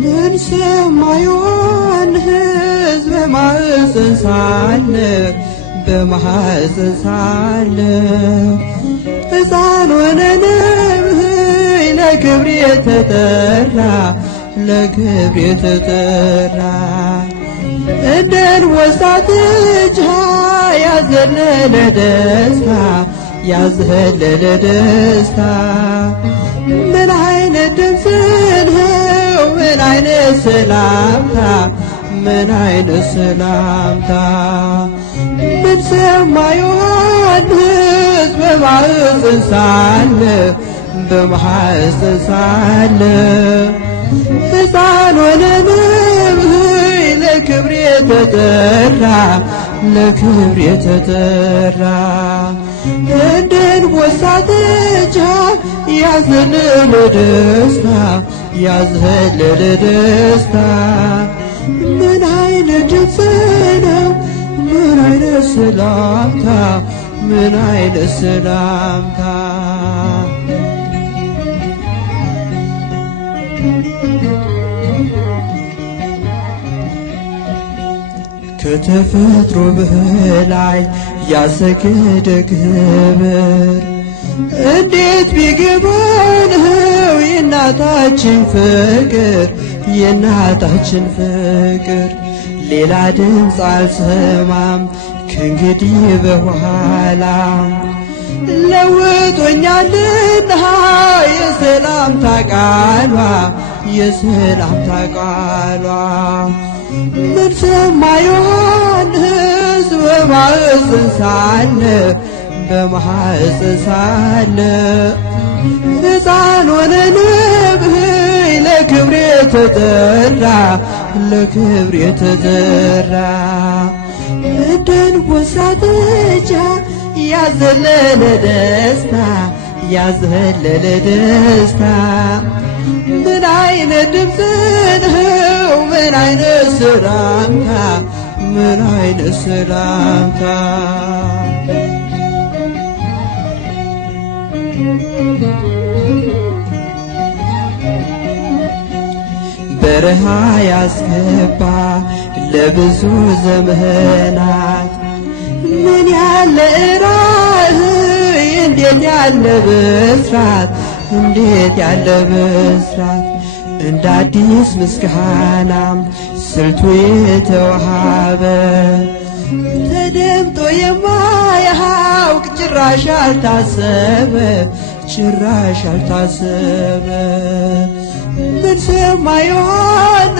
ምን ሰማዩን ሕዝብ በማኅፀን ሳለ ሕፃን ሆነንም ለክብር የተጠራ እንደ አንበሳ ጥጃ ያዘለለ ደስታ ምን አይነት ድምፅ ነው! ምን አይነት ሰላምታ! ምን ሰማ ዮሐንስ በማኅፀን ሳለ ሕፃን ሆነንም ለክብር የተጠራ እንደ አንበሳ ጥጃ ያዘለለ ደስታ ምን አይነት ድምፅ ነው! ምን አይነት ሰላምታ! ከተፈጥሮ በላይ ያሰገደ ክብር እንዴት ቢገባን ነው የእናታችን ፍቅር ሌላ ድምፅ አልሰማም ከእንግዲህ በኋላ ለውጦኛልና የሰላምታ ቃሏ ምን ሰማ ዮሐንስ በማኅፀን ሳለ ሕፃን ሆነንም ለክብር የተጠራ እንደ አንበሳ ጥጃ ያዘለለ ደስታ ምን አይነት ድምፅ ነው! ምን አይነት ሰላምታ! በረሃ ያስገባ ለብዙ ዘመናት ምን ያለ ራእይ! እንዴት ያለ ብስራት እንደ አዲስ ምስጋና ስልቱ የተዋሃበ ተደምጦ የማያውቅ ጭራሽ ያልታሰበ ምን ሰማ ዮሐንስ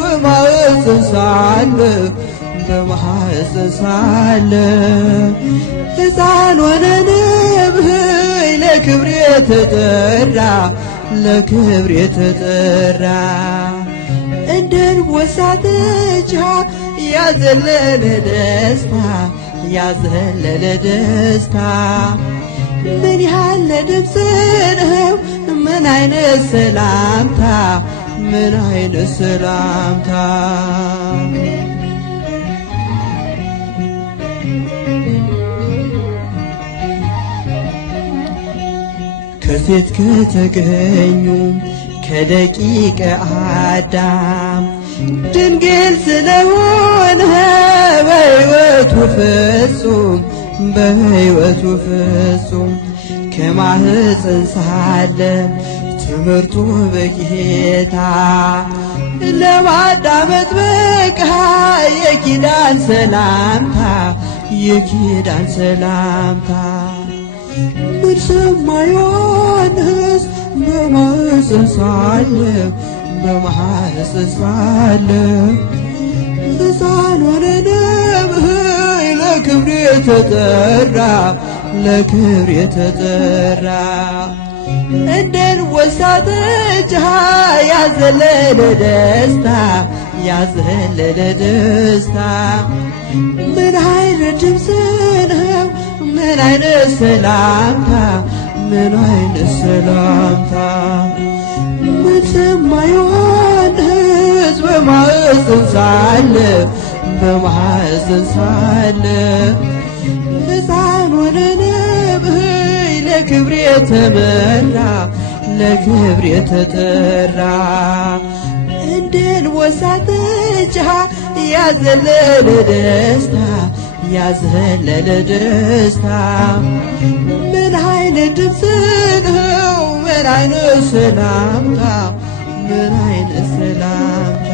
በማኅፀን ሳለ ሕፃን ሆነንም ለክብር የተጠራ እንደ አንበሳ ጥጃ ያዘለለ ደስታ ምን ያለ ድምፅ ነው! ምን አይነት ሰላምታ! ከሴት ከተገኙ ከደቂቀ አዳም ድንግል ስለሆነ በሕይወቱ ፍጹም ከማኅፀን ሳለ ትምህርቱ በጌታ ለማዳመጥ በቃ የኪዳን ሰላምታ ምን ሰማ ዮሐንስ በማኅፀን ሳለ ሕፃን ሆነንም ለክብር የተጠራ እንደ አንበሳ ጥጃ ያዘለለ ደስታ ምን አይነት ድምፅ ነው! ምን አይነት ሰላምታ! ምን ሰማ ዮሐንስ በማኅፀን ሳለ በማኅፀን ሳለ ሕፃን ሆነ ነብይ ለክብር የተመራ ለክብር የተጠራ እንድንወሳ ጠጃ ያዘለለ ደስታ ያዘለለ ደስታ ምን አይነት ድምፅ ነው ምን አይነት ሰላምታ ምን አይነት ሰላምታ